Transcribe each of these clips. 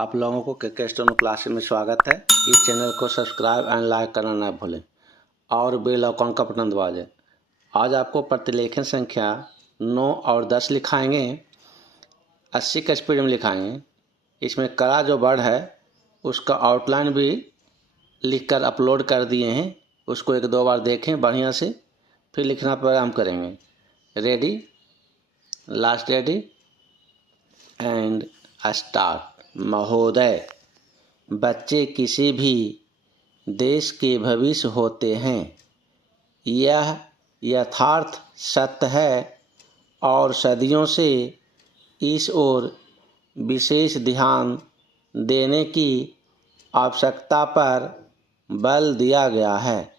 आप लोगों को के स्टोन क्लासेस में स्वागत है। इस चैनल को सब्सक्राइब एंड लाइक करना ना भूलें और बेल आइकन का बटन दबा दें। आज आपको प्रतिलेखन संख्या 9 और 10 लिखाएंगे, 80 का स्पीड में लिखाएंगे। इसमें करा जो वर्ड है उसका आउटलाइन भी लिखकर अपलोड कर दिए हैं, उसको 1-2 बार देखें बढ़िया से, फिर लिखना प्रारंभ करेंगे। Ready, last ready and start. महोदय, बच्चे किसी भी देश के भविष्य होते हैं, यह यथार्थ सत्य है और सदियों से इस ओर विशेष ध्यान देने की आवश्यकता पर बल दिया गया है।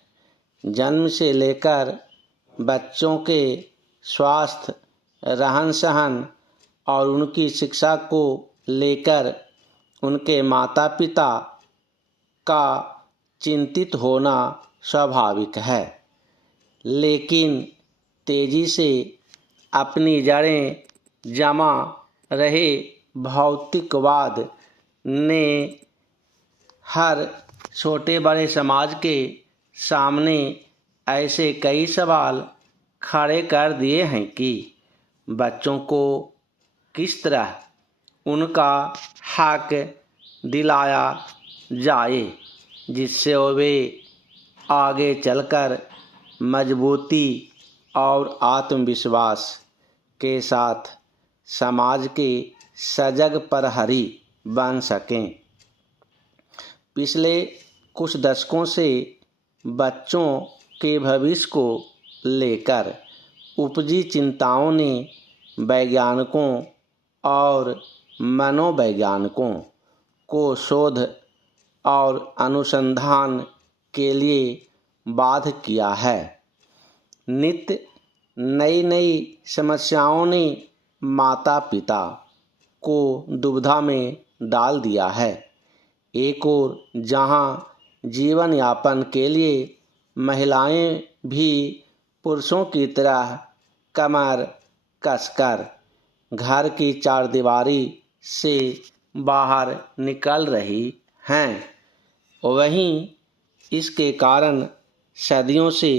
जन्म से लेकर बच्चों के स्वास्थ्य, रहन सहन और उनकी शिक्षा को लेकर उनके माता पिता का चिंतित होना स्वाभाविक है, लेकिन तेजी से अपनी जड़ें जमा रहे भौतिकवाद ने हर छोटे बड़े समाज के सामने ऐसे कई सवाल खड़े कर दिए हैं कि बच्चों को किस तरह उनका हक दिलाया जाए, जिससे वे आगे चलकर मजबूती और आत्मविश्वास के साथ समाज के सजग प्रहरी बन सकें। पिछले कुछ दशकों से बच्चों के भविष्य को लेकर उपजी चिंताओं ने वैज्ञानिकों और मनोवैज्ञानिकों को शोध और अनुसंधान के लिए बाध्य किया है। नित्य नई नई समस्याओं ने माता पिता को दुविधा में डाल दिया है। एक ओर जहां जीवन यापन के लिए महिलाएं भी पुरुषों की तरह कमर कसकर घर की चारदीवारी से बाहर निकल रही हैं, वहीं इसके कारण सदियों से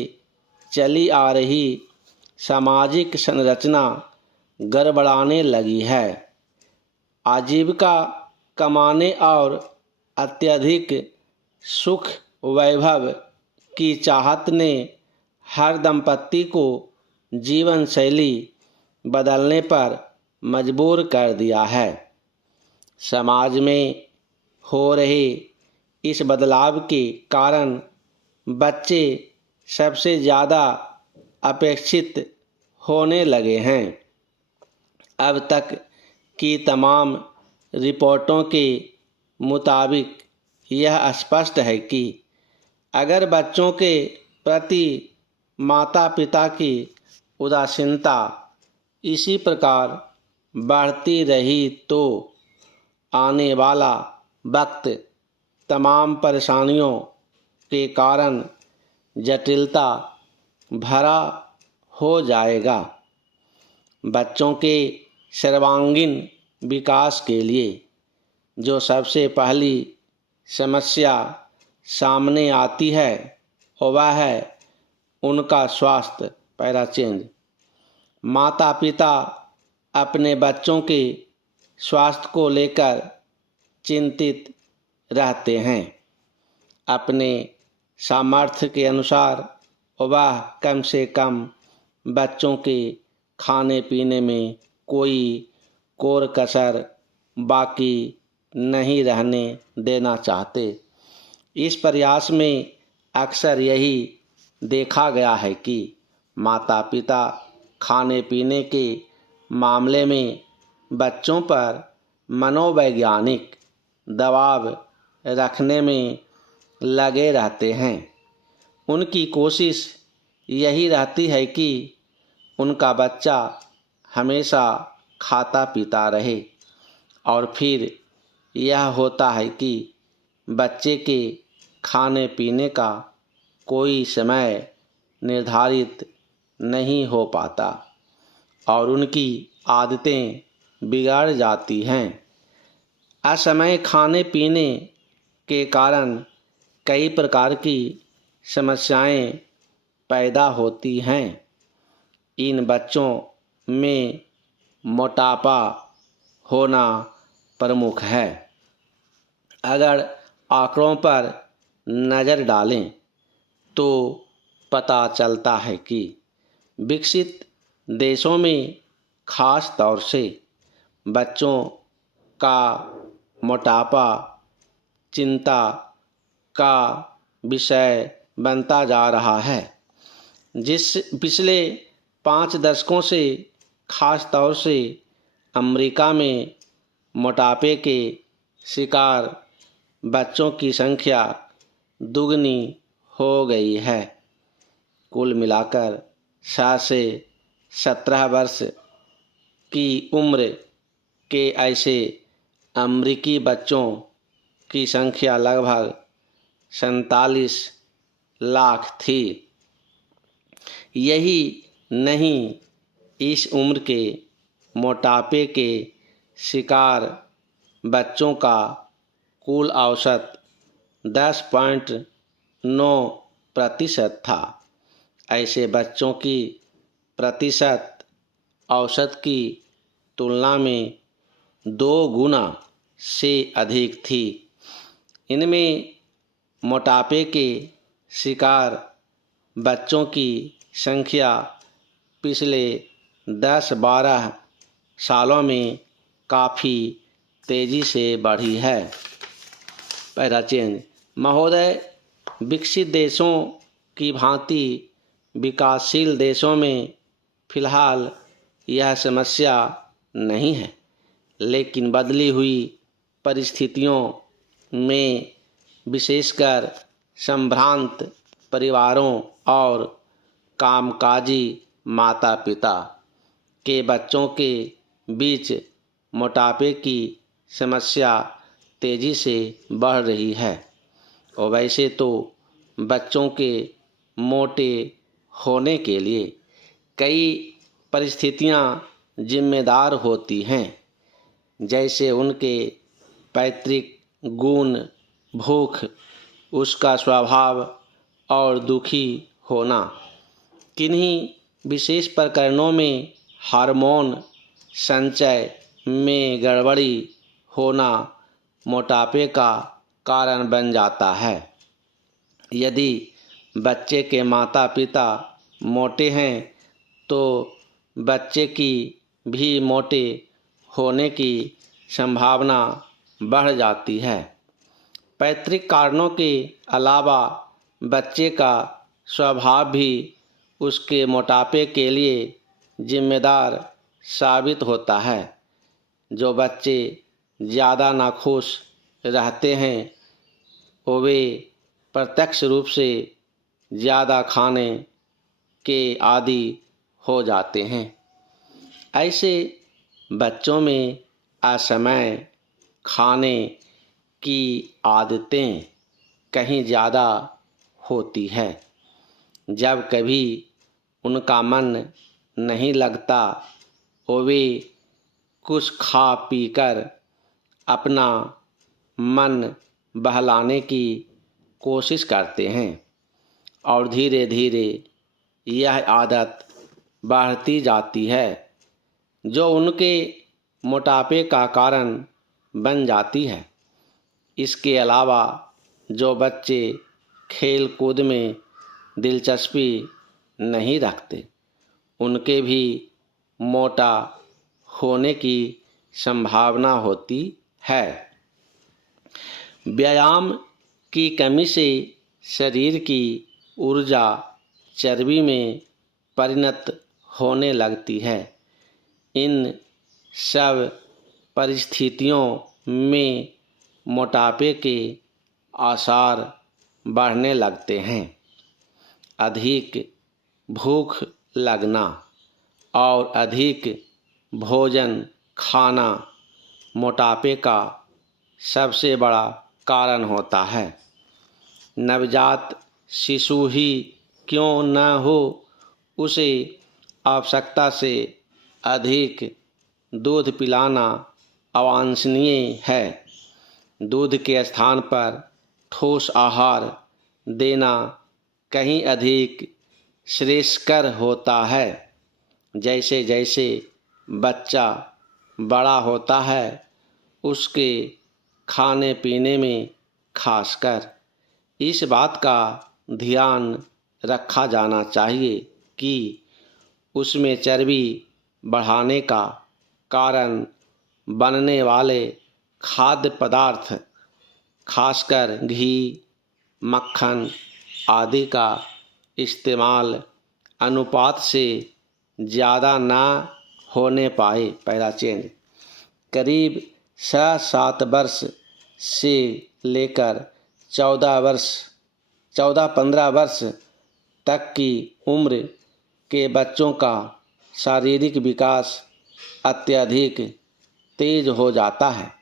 चली आ रही सामाजिक संरचना गड़बड़ाने लगी है। आजीविका कमाने और अत्यधिक सुख वैभव की चाहत ने हर दंपत्ति को जीवन शैली बदलने पर मजबूर कर दिया है। समाज में हो रहे इस बदलाव के कारण बच्चे सबसे ज़्यादा अपेक्षित होने लगे हैं। अब तक की तमाम रिपोर्टों के मुताबिक यह स्पष्ट है कि अगर बच्चों के प्रति माता पिता की उदासीनता इसी प्रकार बढ़ती रही तो आने वाला वक्त तमाम परेशानियों के कारण जटिलता भरा हो जाएगा। बच्चों के सर्वांगीण विकास के लिए जो सबसे पहली समस्या सामने आती है वह है उनका स्वास्थ्य। Para change. माता पिता अपने बच्चों के स्वास्थ्य को लेकर चिंतित रहते हैं। अपने सामर्थ्य के अनुसार वह कम से कम बच्चों के खाने पीने में कोई कोर कसर बाकी नहीं रहने देना चाहते। इस प्रयास में अक्सर यही देखा गया है कि माता पिता खाने पीने के मामले में बच्चों पर मनोवैज्ञानिक दबाव रखने में लगे रहते हैं। उनकी कोशिश यही रहती है कि उनका बच्चा हमेशा खाता पीता रहे, और फिर यह होता है कि बच्चे के खाने पीने का कोई समय निर्धारित नहीं हो पाता और उनकी आदतें बिगड़ जाती हैं। असमय खाने पीने के कारण कई प्रकार की समस्याएं पैदा होती हैं। इन बच्चों में मोटापा होना प्रमुख है। अगर आंकड़ों पर नज़र डालें तो पता चलता है कि विकसित देशों में खास तौर से बच्चों का मोटापा चिंता का विषय बनता जा रहा है। जिस पिछले 5 दशकों से खास तौर से अमेरिका में मोटापे के शिकार बच्चों की संख्या दुगनी हो गई है। कुल मिलाकर 7 से 17 वर्ष की उम्र के ऐसे अमेरिकी बच्चों की संख्या लगभग 47 लाख थी। यही नहीं, इस उम्र के मोटापे के शिकार बच्चों का कुल औसत 10.9% था। ऐसे बच्चों की प्रतिशत औसत की तुलना में 2 गुना से अधिक थी। इनमें मोटापे के शिकार बच्चों की संख्या पिछले 10-12 सालों में काफ़ी तेज़ी से बढ़ी है। पैरा चेंज महोदय, विकसित देशों की भांति विकासशील देशों में फिलहाल यह समस्या नहीं है, लेकिन बदली हुई परिस्थितियों में विशेषकर संभ्रांत परिवारों और कामकाजी माता पिता के बच्चों के बीच मोटापे की समस्या तेज़ी से बढ़ रही है। और वैसे तो बच्चों के मोटे होने के लिए कई परिस्थितियां जिम्मेदार होती हैं, जैसे उनके पैतृक गुण, भूख, उसका स्वभाव और दुखी होना। किन्हीं विशेष प्रकरणों में हार्मोन संचय में गड़बड़ी होना मोटापे का कारण बन जाता है। यदि बच्चे के माता पिता मोटे हैं तो बच्चे की भी मोटे होने की संभावना बढ़ जाती है। पैतृक कारणों के अलावा बच्चे का स्वभाव भी उसके मोटापे के लिए जिम्मेदार साबित होता है। जो बच्चे ज़्यादा नाखुश रहते हैं वे प्रत्यक्ष रूप से ज़्यादा खाने के आदी हो जाते हैं। ऐसे बच्चों में असमय खाने की आदतें कहीं ज़्यादा होती है। जब कभी उनका मन नहीं लगता वे कुछ खा पीकर अपना मन बहलाने की कोशिश करते हैं और धीरे धीरे यह आदत बढ़ती जाती है, जो उनके मोटापे का कारण बन जाती है। इसके अलावा जो बच्चे खेल कूद में दिलचस्पी नहीं रखते उनके भी मोटा होने की संभावना होती है। व्यायाम की कमी से शरीर की ऊर्जा चर्बी में परिणत होने लगती है। इन सब परिस्थितियों में मोटापे के आसार बढ़ने लगते हैं। अधिक भूख लगना और अधिक भोजन खाना मोटापे का सबसे बड़ा कारण होता है। नवजात शिशु ही क्यों न हो, उसे आवश्यकता से अधिक दूध पिलाना अवांछनीय है। दूध के स्थान पर ठोस आहार देना कहीं अधिक श्रेयस्कर होता है। जैसे जैसे बच्चा बड़ा होता है उसके खाने पीने में खासकर इस बात का ध्यान रखा जाना चाहिए कि उसमें चर्बी बढ़ाने का कारण बनने वाले खाद्य पदार्थ खासकर घी, मक्खन आदि का इस्तेमाल अनुपात से ज़्यादा ना होने पाए। पहला चेंज, करीब 6-7 वर्ष से लेकर 14-15 वर्ष तक की उम्र के बच्चों का शारीरिक विकास अत्यधिक तेज हो जाता है।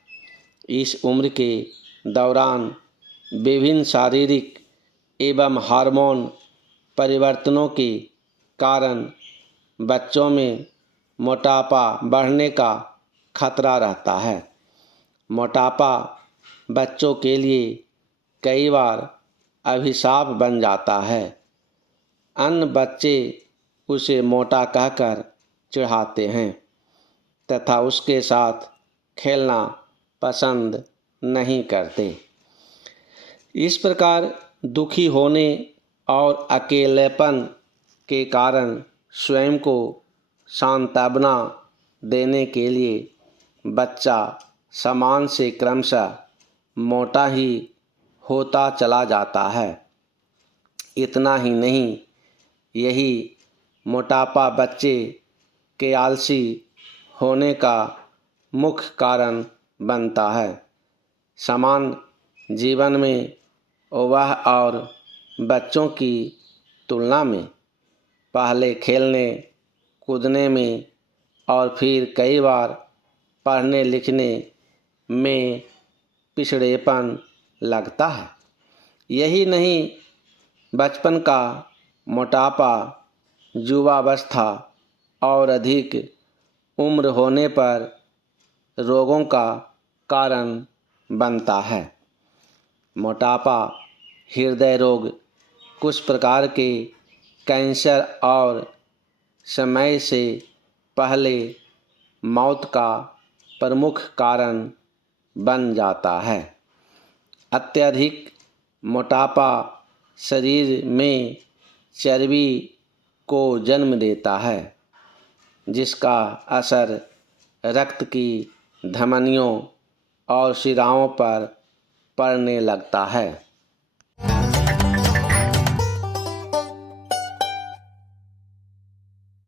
इस उम्र के दौरान विभिन्न शारीरिक एवं हार्मोन परिवर्तनों के कारण बच्चों में मोटापा बढ़ने का खतरा रहता है। मोटापा बच्चों के लिए कई बार अभिशाप बन जाता है। अन्य बच्चे उसे मोटा कहकर चिढ़ाते हैं तथा उसके साथ खेलना पसंद नहीं करते। इस प्रकार दुखी होने और अकेलेपन के कारण स्वयं को सांत्वना देने के लिए बच्चा सामान्य से क्रमशः मोटा ही होता चला जाता है। इतना ही नहीं, यही मोटापा बच्चे के आलसी होने का मुख्य कारण बनता है। सामान्य जीवन में वह और बच्चों की तुलना में पहले खेलने कूदने में और फिर कई बार पढ़ने लिखने में पिछड़ेपन लगता है। यही नहीं, बचपन का मोटापा युवावस्था और अधिक उम्र होने पर रोगों का कारण बनता है। मोटापा, हृदय रोग, कुछ प्रकार के कैंसर और समय से पहले मौत का प्रमुख कारण बन जाता है। अत्यधिक मोटापा शरीर में चर्बी को जन्म देता है, जिसका असर रक्त की धमनियों और शिराओं पर पड़ने लगता है।